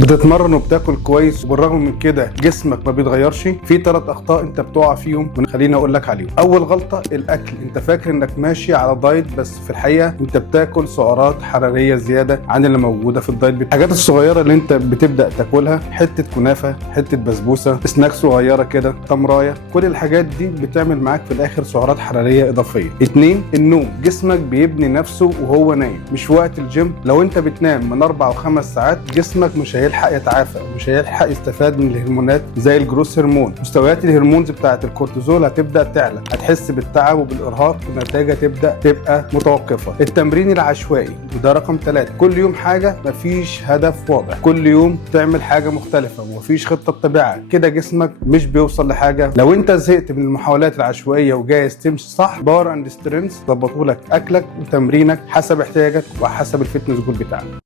بتتمرن وبتاكل كويس وبالرغم من كده جسمك ما بيتغيرش؟ في 3 اخطاء انت بتقع فيهم خليني اقول لك عليهم. اول غلطه الاكل، انت فاكر انك ماشي على دايت بس في الحقيقه انت بتاكل سعرات حراريه زياده عن اللي موجوده في الدايت. الحاجات الصغيره اللي انت بتبدا تاكلها، حته كنافه، حته بسبوسه، سناك صغيره كده، تمرايه، كل الحاجات دي بتعمل معاك في الاخر سعرات حراريه اضافيه. 2 النوم، جسمك بيبني نفسه وهو نايم مش في وقت الجيم. لو انت بتنام من 4 و5 ساعات جسمك مش هيلحق يتعافى ومش هيلحق يستفاد من الهرمونات زي الجروث هرمون. مستويات الهرمونز بتاعه الكورتيزول هتبدا تعلى، هتحس بالتعب وبالارهاق والنتيجه تبدا تبقى متوقفه. التمرين العشوائي وده رقم 3، كل يوم حاجه، مفيش هدف واضح، كل يوم تعمل حاجه مختلفه ومفيش خطه تتبعها، كده جسمك مش بيوصل لحاجه. لو انت زهقت من المحاولات العشوائيه وجايز تمشي صح، بار اند سترينث ظبطوا لك اكلك وتمرينك حسب احتياجك وحسب الفتنس جول بتاعك.